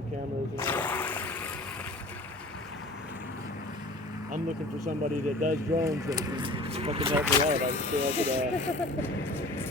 the cameras and all. I'm looking for somebody that does drones that can fucking help me out. I'm sure I could